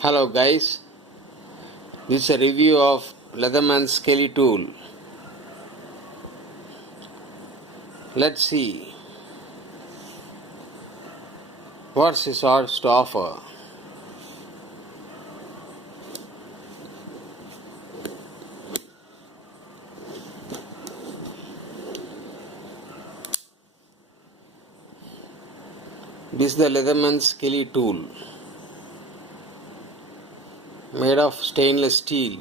Hello guys, this is a review of Leatherman skeletool. Let's see what this has to offer. This is the Leatherman skeletool made of stainless steel.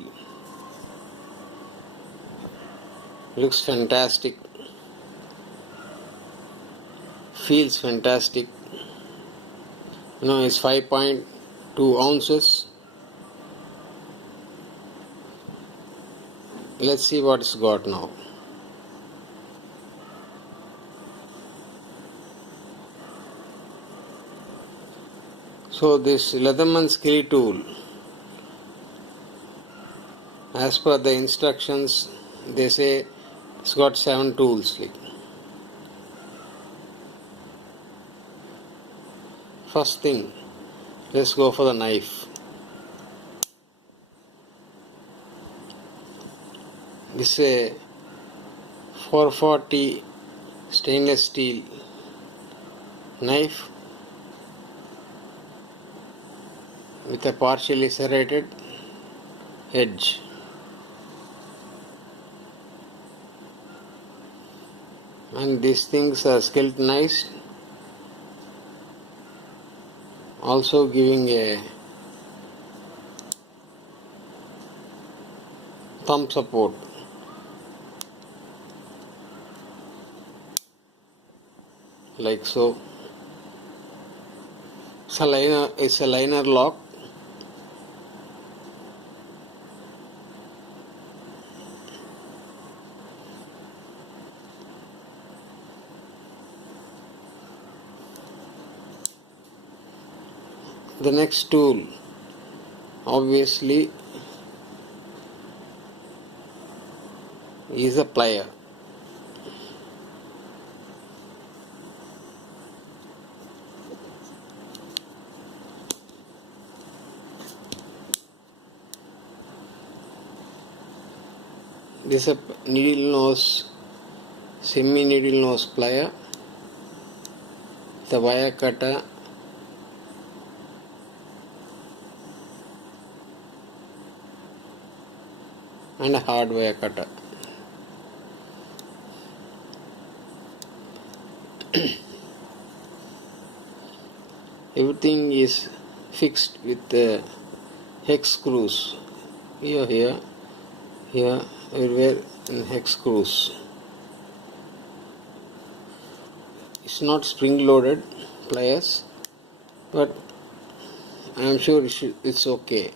Looks fantastic, feels fantastic. It's 5.2 ounces. Let's see what it's got now. So this Leatherman skeletool, as per the instructions, they say it's got 7 tools. First thing, let's go for the knife. This is a 440 stainless steel knife with a partially serrated edge. And these things are skeletonized, also giving a thumb support. Like so. It's a liner lock. The next tool, obviously, is a plier. This is a needle nose, semi needle nose plier, the wire cutter, and a hard wire cutter. Everything is fixed with hex screws. Here, everywhere in hex screws. It's not spring loaded pliers, but I am sure it's okay.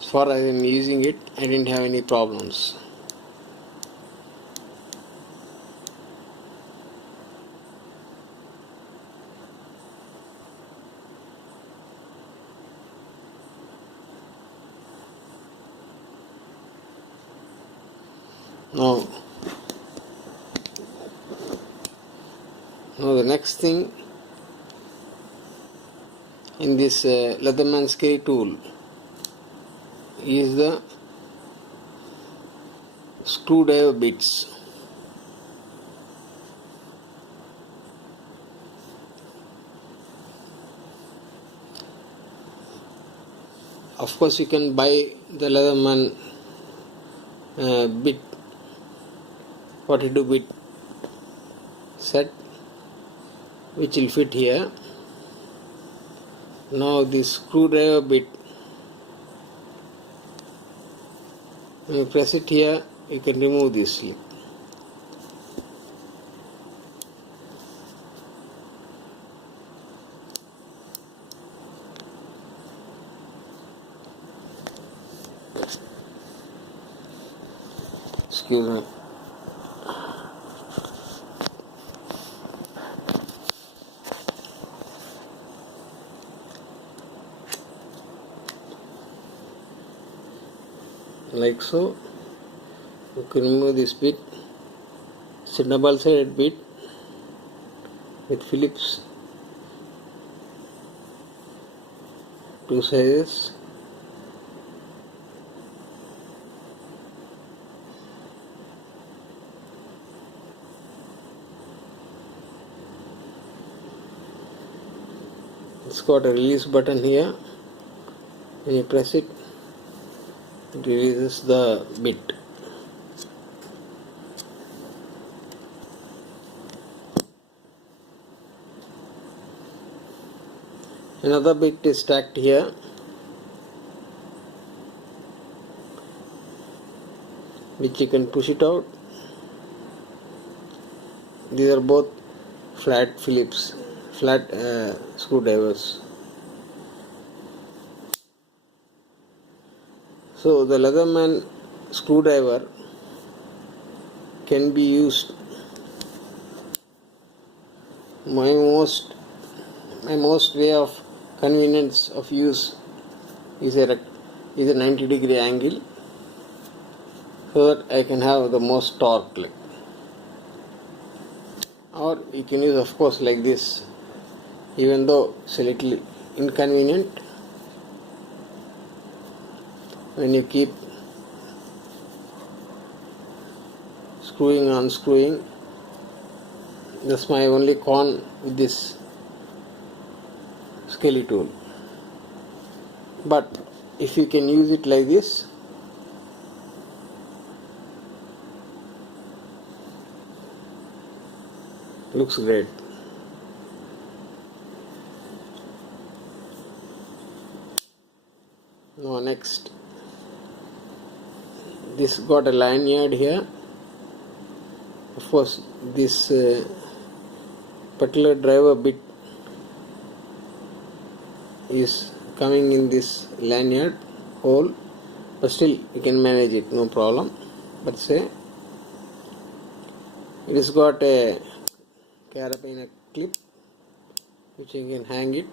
As far as I am using it, I didn't have any problems. Now the next thing in this Leatherman skeletool is the screwdriver bits. Of course, you can buy the Leatherman bit 42 bit set, which will fit here. Now this screwdriver bit, when you press it here, you can remove this slip. Excuse me. Like so, you can remove this bit. It's a double-sided bit with Phillips two sizes. It's got a release button here. When you press it, it releases the bit. Another bit is stacked here. Which you can push it out. These are both flat Phillips, flat screwdrivers. So the Leatherman screwdriver can be used. My most way of convenience of use is a 90-degree angle, so that I can have the most torque. Or you can use, of course, like this, even though it's a little inconvenient when you keep screwing and unscrewing. That's my only con with this skeletool. But if you can use it like this, looks great. Now next, this got a lanyard here. Of course, this particular driver bit is coming in this lanyard hole, but still you can manage it, no problem. But say it has got a carabiner clip which you can hang it,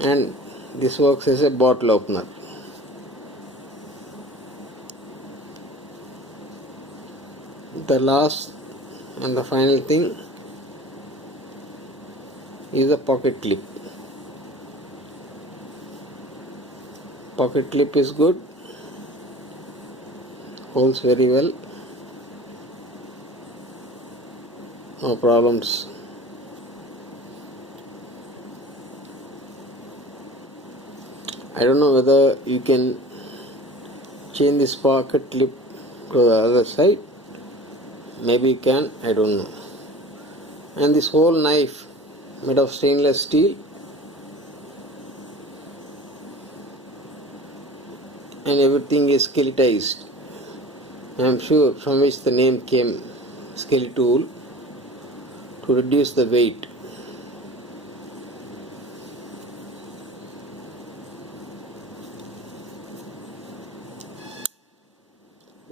and this works as a bottle opener. The last and the final thing is a pocket clip. Pocket clip is good, holds very well, no problems. I don't know whether you can change this pocket clip to the other side. Maybe you can, I don't know. And this whole knife made of stainless steel, and everything is skeletized. I am sure from which the name came, skeletool, to reduce the weight.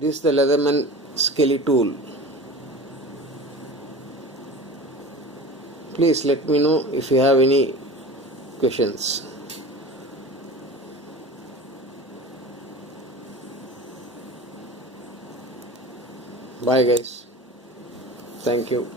This is the Leatherman skeletool. Please let me know if you have any questions. Bye guys. Thank you.